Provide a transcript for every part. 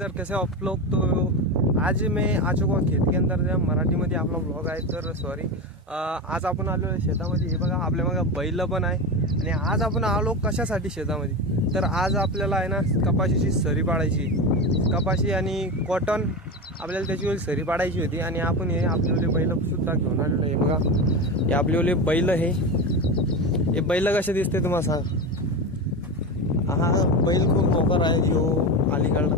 Sir कैसे आप लोग। तो आज मैं आ चुका हूँ खेत के अंदर, जब मराठीमध्ये आपला ब्लॉग आहे तर सॉरी। आज आपण आलो आहे शेतामध्ये। हे बघा आपल्या बघा बैल पण आहे आणि आज आपण आलो कशासाठी शेतामध्ये, तर आज आपल्याला आहे ना कपाशीची सरी पाडायची, कपाशी आणि कॉटन आपल्याला त्याची सरी पाडायची होती। आणि आपण हे आपले बैल सुद्धा घेऊन आलेलो आहे। बघा हे आपले बैल हे बैल कसे दिसते तुम्हाला सांग। हा बैल खूप मोकार आहे यो अलीकडला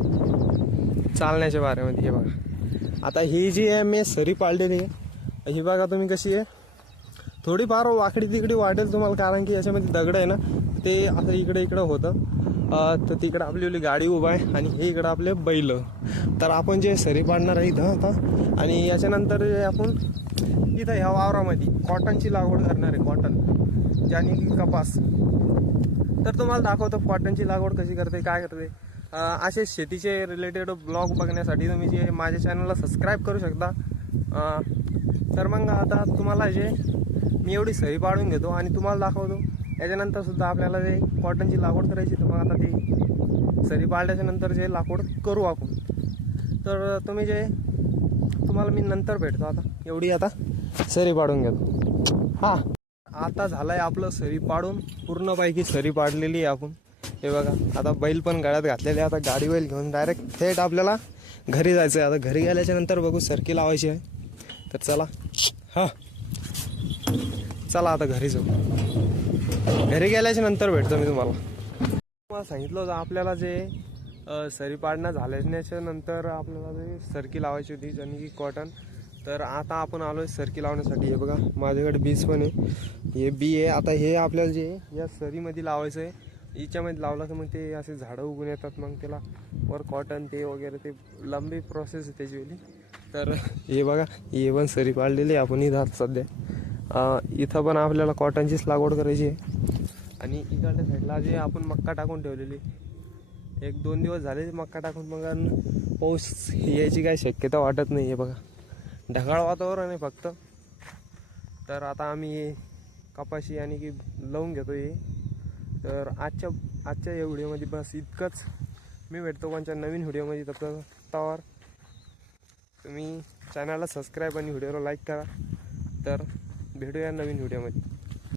चालण्याच्या बारेमध्ये। हे बघा आता ही जी आहे मी सरी पाळलेली आहे, ही बघा तुम्ही कशी आहे, थोडीफार वाकडी तिकडी वाटेल तुम्हाला, कारण की याच्यामध्ये दगड आहे ना, ते असं इकडे इकडं होतं। तर तिकडं आपली गाडी उभा आहे आणि हे इकडं आपले बैल। तर आपण जे सरी पाडणार आहे इथं आता, आणि याच्यानंतर जे आपण इथं ह्या वावरामध्ये कॉटनची लागवड करणार आहे, कॉटन ज्याने की कपास। तर तुम्हाला दाखवतो कॉटनची लागवड कशी करते, काय करते। असे शेतीचे रिलेटेड ब्लॉग बघण्यासाठी तुम्ही जे माझ्या चॅनलला सबस्क्राईब करू शकता। तर मग आता तुम्हाला जे मी एवढी सरी पाडून घेतो आणि तुम्हाला दाखवतो। याच्यानंतर सुद्धा आपल्याला जे कॉटनची लागवड करायची, तर मग आता ती सरी पाडल्याच्या नंतर जे लागवड करू आपण। तर तुम्ही जे तुम्हाला मी नंतर भेटतो। आता एवढी आता सरी पाडून घेतो। हां आता झालंय आपलं सरी पाडून, पूर्णपैकी सरी पाडलेली आहे आपण। हे बघा आता बैल पण गळ्यात घातलेले। आता गाडी बैल घेऊन डायरेक्ट थेट आपल्याला घरी जायचं आहे। आता घरी गेल्याच्या नंतर बघू सरकी लावायची आहे, तर चला। हां चला आता घरी जाऊ, घरी गेल्याच्या नंतर भेटतो मी तुम्हाला सांगितलं होतं आपल्याला जे सरी पाडणं झाल्याच्या नंतर आपल्याला जे सरकी लावायची होती, ज्याने की कॉटन। तर आता आपण आलो आहे सरकी लावण्यासाठी। हे बघा माझ्याकडे बीज पण आहे, हे बी आहे। आता हे आपल्याला जे या सरीमध्ये लावायचं आहे, हिच्यामध्ये लावलं तर मग ते असे झाडं उगून येतात, मग त्याला वर कॉटन ते वगैरे ते लंबी प्रोसेस आहे त्याची वेळी। तर हे बघा हे पण सरी पाडलेली आपण इथं सध्या। इथं पण आपल्याला कॉटनचीच लागवड करायची आहे। आणि इकडल्या साईडला जे आपण मक्का टाकून ठेवलेली, 1-2 दिवस झाले मक्का टाकून, मग पाऊस यायची काय शक्यता वाटत नाही आहे। बघा ढगाळ वातावरण आहे फक्त। तर आता आम्ही कपाशी आणि की लावून घेतो हे। तर आजच्या या व्हिडिओमध्ये बस इतकंच। मी भेटतो कोणत्या नवीन व्हिडिओमध्ये, तवर तुम्ही चॅनलला सबस्क्राईब आणि व्हिडिओला लाईक करा। तर भेटूया नवीन व्हिडिओमध्ये।